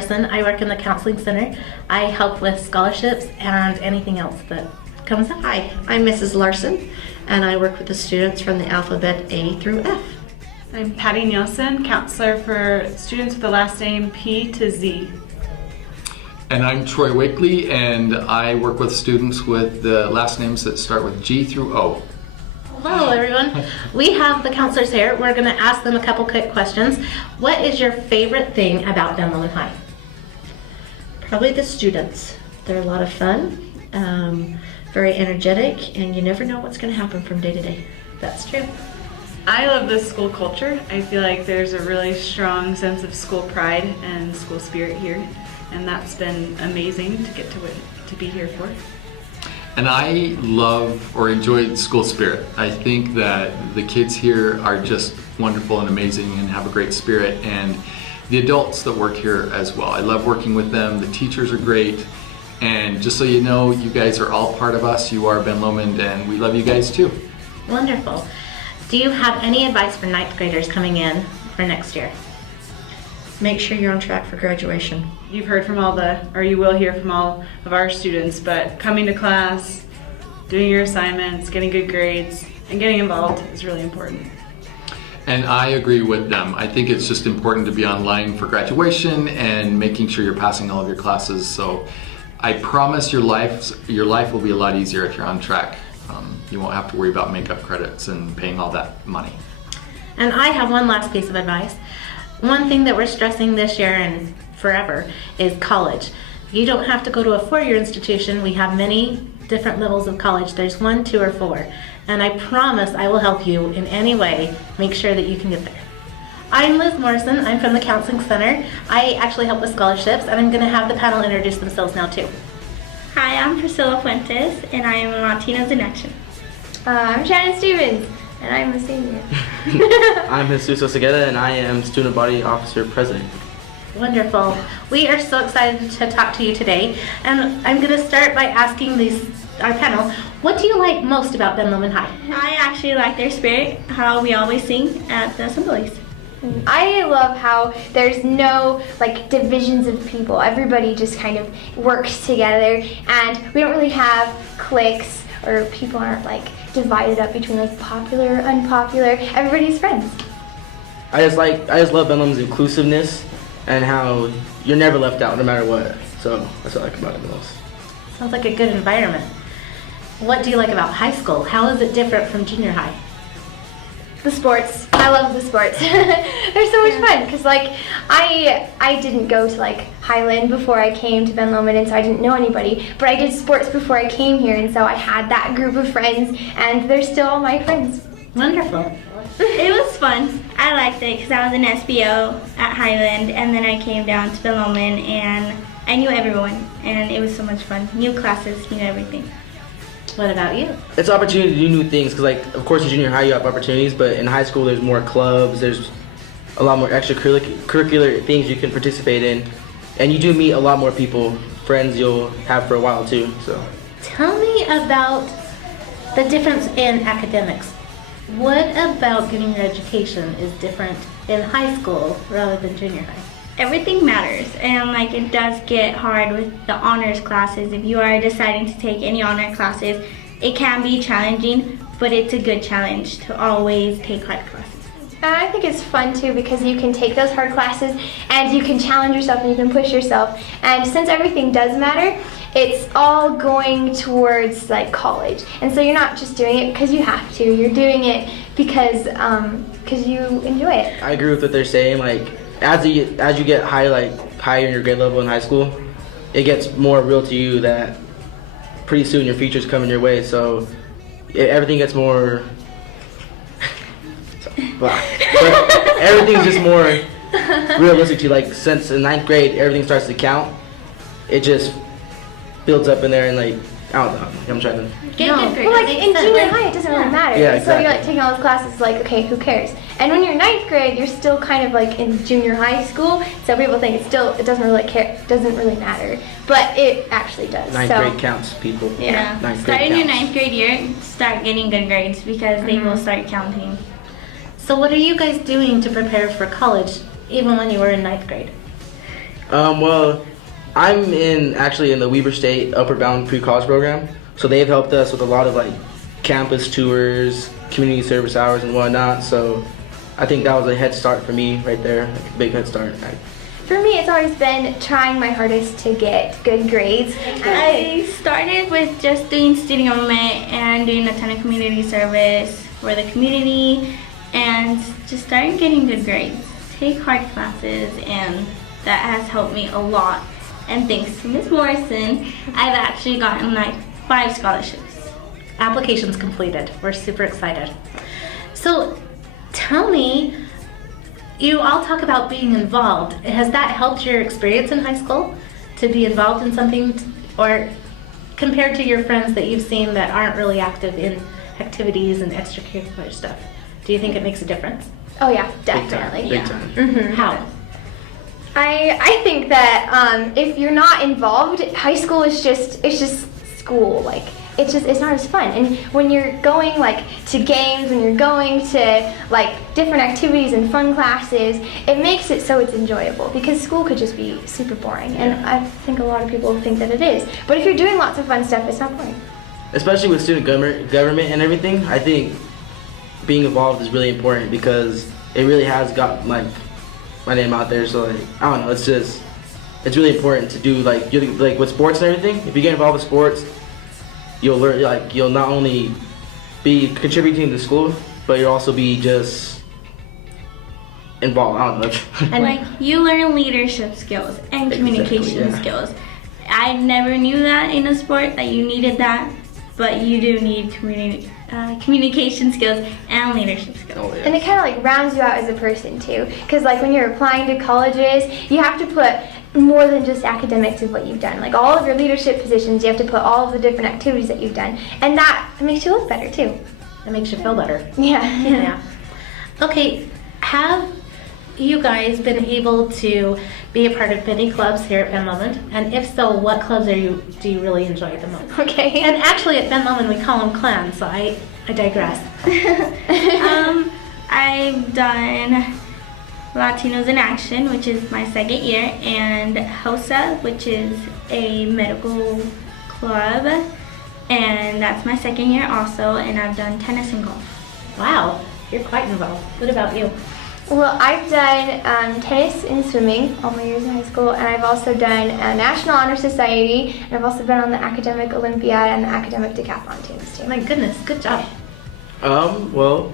Morrison. I work in the Counseling Center. I help with scholarships and anything else that comes up. Hi, I'm Mrs. Larson, and I work with the students from the alphabet A through F. I'm Patty Nielsen, counselor for students with the last name P to Z. And I'm Troy Wakely, and I work with students with the last names that start with G through O. Hello everyone. We have the counselors here. We're going to ask them a couple quick questions. What is your favorite thing about Ben Lomond High? Probably the students. They're a lot of fun, very energetic, and you never know what's going to happen from day to day. That's true. I love the school culture. I feel like there's a really strong sense of school pride and school spirit here, and that's been amazing to get to be here for. And I love or enjoy school spirit. I think that the kids here are just wonderful and amazing and have a great spirit, and the adults that work here as well. I love working with them. The teachers are great, and just so you know, you guys are all part of us. You are Ben Lomond, and we love you guys too. Wonderful. Do you have any advice for ninth graders coming in for next year? Make sure you're on track for graduation. You've heard from you will hear from all of our students, but coming to class, doing your assignments, getting good grades, and getting involved is really important. And I agree with them. I think it's just important to be online for graduation and making sure you're passing all of your classes. So I promise your life will be a lot easier if you're on track. You won't have to worry about makeup credits and paying all that money. And I have one last piece of advice. One thing that we're stressing this year and forever is college. You don't have to go to a four-year institution. We have many different levels of college. There's 1, 2, or 4. And I promise I will help you in any way make sure that you can get there. I'm Liz Morrison. I'm from the Counseling Center. I actually help with scholarships, and I'm going to have the panel introduce themselves now too. Hi, I'm Priscilla Fuentes, and I am Latinos in Action. I'm Shannon Stevens, and I'm a senior. I'm Jesus Osegueda, and I am Student Body Officer President. Wonderful. We are so excited to talk to you today, and I'm going to start by asking our panel, what do you like most about Ben Lomond High? I actually like their spirit, how we always sing at the assemblies. I love how there's no divisions of people. Everybody just kind of works together, and we don't really have cliques, or people aren't divided up between popular, unpopular. Everybody's friends. I just love Ben Lomon's inclusiveness and how you're never left out no matter what. So that's what I like about it the most. Sounds like a good environment. What do you like about high school? How is it different from junior high? The sports. I love the sports. They're so much fun because I didn't go to Highland before I came to Ben Lomond, and so I didn't know anybody. But I did sports before I came here, and so I had that group of friends, and they're still all my friends. Wonderful. It was fun. I liked it because I was in SBO at Highland, and then I came down to Ben Lomond, and I knew everyone, and it was so much fun. New classes, new everything. What about you? It's an opportunity to do new things because, of course, in junior high you have opportunities, but in high school there's more clubs, there's a lot more extracurricular things you can participate in, and you do meet a lot more people, friends you'll have for a while too. So, tell me about the difference in academics. What about getting your education is different in high school rather than junior high? Everything matters, and it does get hard with the honors classes. If you are deciding to take any honor classes, it can be challenging, but it's a good challenge to always take hard classes. And I think it's fun too because you can take those hard classes and you can challenge yourself and you can push yourself. And since everything does matter, it's all going towards college. And so you're not just doing it because you have to. You're doing it because you enjoy it. I agree with what they're saying. As you get higher in your grade level in high school, it gets more real to you that pretty soon your future's coming your way. So everything gets more. But everything's just more realistic to you. Since in 9th grade everything starts to count, it just builds up in there and I don't know. I'm trying to. Well, in junior high, it doesn't really matter. Yeah, exactly. So you're taking all those classes, okay, who cares? And when you're 9th grade, you're still kind of in junior high school. So people think it doesn't really matter, but it actually does. 9th grade counts, people. Yeah. 9th grade Starting your counts. 9th grade year, start getting good grades because they will start counting. So what are you guys doing to prepare for college, even when you were in 9th grade? Well, I'm actually in the Weber State Upward Bound Pre-College program, so they've helped us with a lot of like campus tours, community service hours, and whatnot. So I think that was a head start for me right there, like a big head start. For me, it's always been trying my hardest to get good grades. I started with just doing student government and doing a ton of community service for the community and just starting getting good grades. Take hard classes, and that has helped me a lot. And thanks to Ms. Morrison, I've actually gotten like 5 scholarships. Applications completed. We're super excited. So tell me, you all talk about being involved. Has that helped your experience in high school to be involved in something, or compared to your friends that you've seen that aren't really active in activities and extracurricular stuff? Do you think it makes a difference? Oh yeah, definitely. Big time. How? I think that if you're not involved, high school is just school. Like it's not as fun. And when you're going like to games, when you're going to like different activities and fun classes, it makes it so it's enjoyable, because school could just be super boring. And I think a lot of people think that it is. But if you're doing lots of fun stuff, it's not boring. Especially with student government and everything, I think being involved is really important because it really has got like my name out there. So like, I don't know, it's really important to do like with sports and everything. If you get involved with sports, you'll learn, like you'll not only be contributing to school, but you'll also be just involved. I don't know. And like you learn leadership skills and communication yeah. skills. I never knew that in a sport that you needed that, but you do need communication skills and leadership skills. Oh, yeah. And it kind of like rounds you out as a person too, because like when you're applying to colleges, you have to put more than just academics of what you've done. Like all of your leadership positions, you have to put all of the different activities that you've done, and that makes you look better too. It makes you feel better. Yeah. Yeah. Okay, have you guys been able to be a part of many clubs here at Ben Lomond? And if so, what clubs do you really enjoy the most? Okay. And actually at Ben Lomond we call them clans, so I digress. I've done Latinos in Action, which is my 2nd year, and HOSA, which is a medical club, and that's my 2nd year also, and I've done tennis and golf. Wow, you're quite involved. What about you? Well, I've done tennis and swimming all my years in high school, and I've also done National Honor Society, and I've also been on the Academic Olympiad and the Academic Decathlon teams too. My goodness, good job. Well,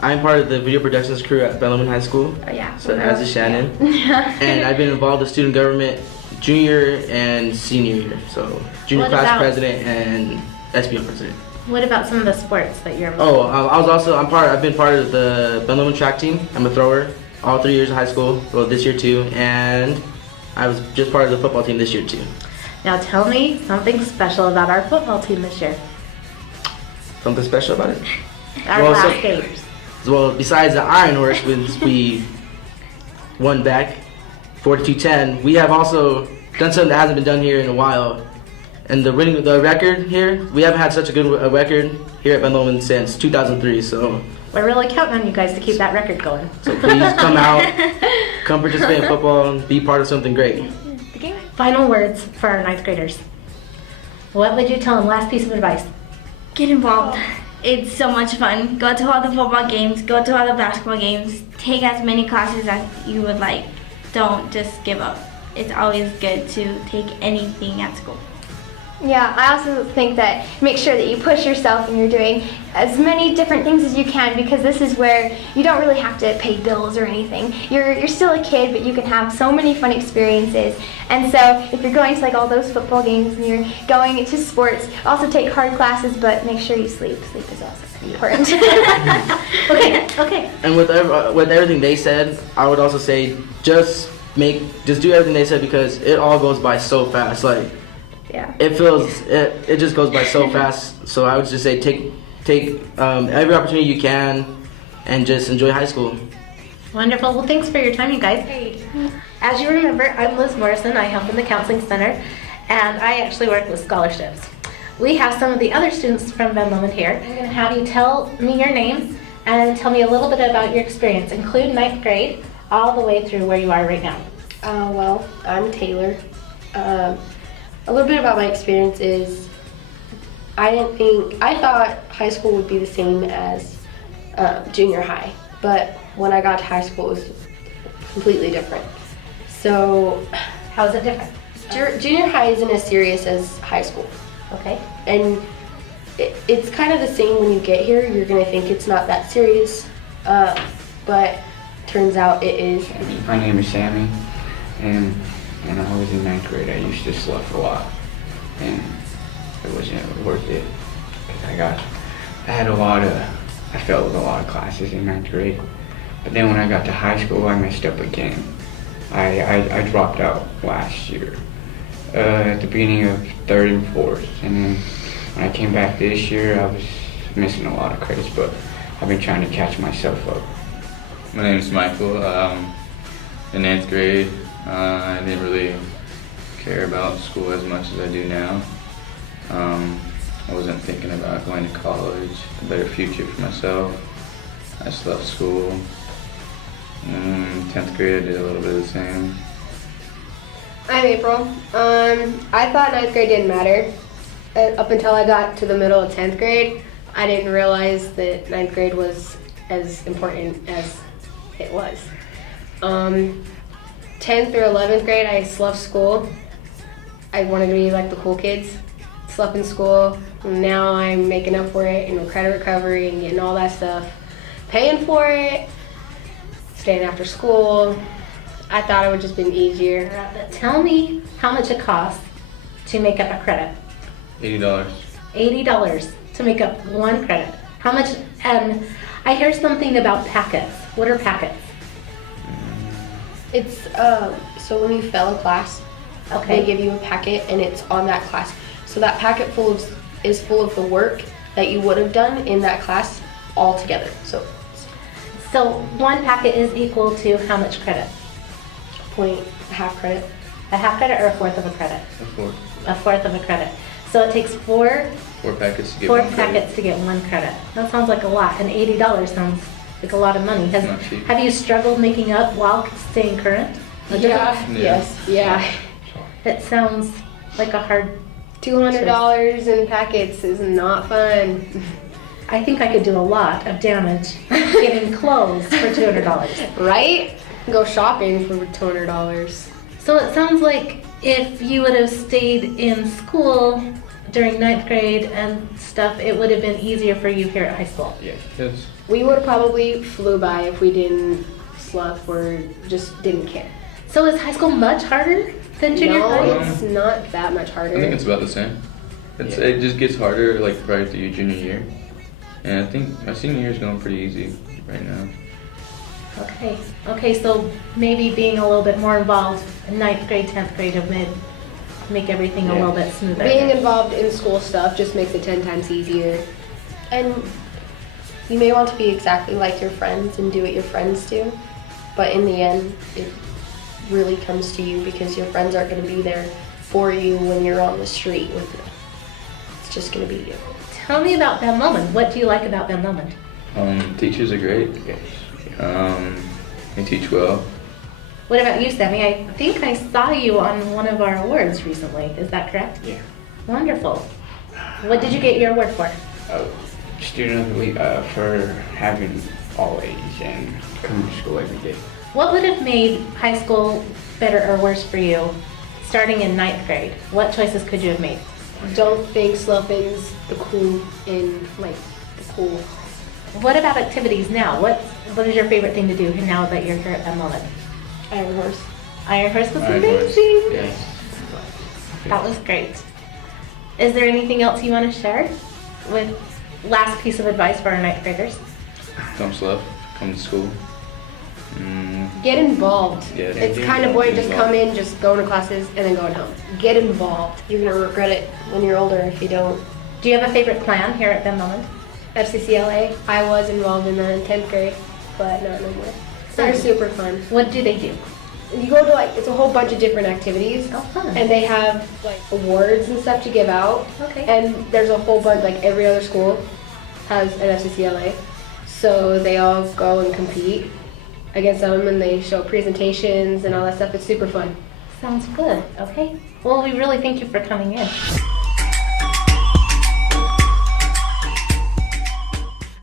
I'm part of the video productions crew at Ben Lomond High School. Oh yeah. So as is Shannon. And I've been involved with student government junior and senior year. So junior What class about- president and SBO president. What about some of the sports that you're involved I've been part of the Ben Lomond track team. I'm a thrower all 3 years of high school. Well, this year too, and I was just part of the football team this year too. Now tell me something special about our football team this year. Something special about it? Our Well, last so- game. Well, besides the Iron Horse, which we won back 42-10, we have also done something that hasn't been done here in a while. And the record here, we haven't had such a good record here at Ben Lomond since 2003. So We're really counting on you guys to keep that record going. please come out, come participate in football, and be part of something great. Final words for our 9th graders. What would you tell them? Last piece of advice. Get involved. It's so much fun. Go to all the football games, go to all the basketball games, take as many classes as you would like. Don't just give up. It's always good to take anything at school. Yeah, I also think that make sure that you push yourself and you're doing as many different things as you can, because this is where you don't really have to pay bills or anything. You're still a kid, but you can have so many fun experiences. And so if you're going to like all those football games and you're going to sports, also take hard classes, but make sure you sleep. Sleep is also important. Okay. And with everything they said, I would also say just do everything they said, because it all goes by so fast. Like Yeah. it just goes by so fast. So I would just say take every opportunity you can and just enjoy high school. Wonderful. Well, thanks for your time, you guys. As you remember, I'm Liz Morrison. I help in the Counseling Center, and I actually work with scholarships. We have some of the other students from Ben Lomond here. I'm going to have you tell me your name and tell me a little bit about your experience. Include 9th grade all the way through where you are right now. Well, I'm Taylor. A little bit about my experience is I thought high school would be the same as junior high, but when I got to high school it was completely different. So, How is it different? junior high isn't as serious as high school. Okay. And it's kind of the same when you get here. You're gonna think it's not that serious, but turns out it is. My name is Sammy, and when I was in 9th grade, I used to slough a lot, and it wasn't worth it. 'Cause I failed a lot of classes in 9th grade, but then when I got to high school, I messed up again. I dropped out last year, at the beginning of 3rd and 4th, and then when I came back this year, I was missing a lot of credits, but I've been trying to catch myself up. My name is Michael. In 9th grade, I didn't really care about school as much as I do now. I wasn't thinking about going to college, a better future for myself. I just left school. 10th grade, I did a little bit of the same. I'm April. I thought 9th grade didn't matter. Up until I got to the middle of 10th grade, I didn't realize that 9th grade was as important as it was. 10th through 11th grade, I sloughed school. I wanted to be like the cool kids. Sloughed in school. Now I'm making up for it in credit recovery and getting all that stuff. Paying for it, staying after school. I thought it would just been easier. Tell me how much it costs to make up a credit. $80. $80 to make up one credit. How much? I hear something about packets. What are packets? It's so when you fail a class, Okay. they give you a packet and it's on that class. So that packet is full of the work that you would have done in that class all together. So one packet is equal to how much credit? Half credit. A half credit or a fourth of a credit? A A fourth of a credit. So it takes four packets to get four one credit. packets to get one credit. That sounds like a lot, and $80 sounds like a lot of money. Not cheap. Have you struggled making up while staying current? Yeah. Yes. Yeah. It sounds like a hard. $200 in packets is not fun. I think I could do a lot of damage getting clothes for $200. Right? Go shopping for $200. So it sounds like if you would have stayed in school during 9th grade and stuff, it would have been easier for you here at high school. Yeah, because We would have probably flew by if we didn't slough or just didn't care. So is high school much harder than junior No, high? it's not that much harder. I think it's about the same. It just gets harder like right through your junior year. And I think my senior year is going pretty easy right now. Okay, so maybe being a little bit more involved in 9th grade, 10th grade would make everything a little bit smoother. Being involved in school stuff just makes it 10 times easier. And you may want to be exactly like your friends and do what your friends do, but in the end, it really comes to you because your friends aren't going to be there for you when you're on the street with you. It's just going to be you. Tell me about Ben Lomond. What do you like about Ben Lomond? Teachers are great. They teach well. What about you, Sammy? I think I saw you on one of our awards recently. Is that correct? Yeah. Wonderful. What did you get your award for? Student of the week for having all A's and coming to school every day. What would have made high school better or worse for you starting in 9th grade? What choices could you have made? Don't think sloughing's the cool in like the cool. What about activities now? What is your favorite thing to do now that you're here at Ben Lomond? Iron Horse. Iron Horse was Iron Horse. amazing. Yes. That was great. Is there anything else you want to share with last piece of advice for our 9th graders? Don't slough. Come to school. Get involved. Yeah, It's get kind of boring just involved. come in, just going to classes, and then going home. Get involved. You're going to regret it when you're older if you don't. Do you have a favorite clan here at Ben Lomond? FCCLA, I was involved in that in 10th grade, but not no more. They're super fun. What do they do? You go to it's a whole bunch of different activities. Oh, fun. And they have awards and stuff to give out. Okay. And there's a whole bunch, every other school has an FCCLA. So they all go and compete. against them, and they show presentations and all that stuff. It's super fun. Sounds good. Okay. Well, we really thank you for coming in.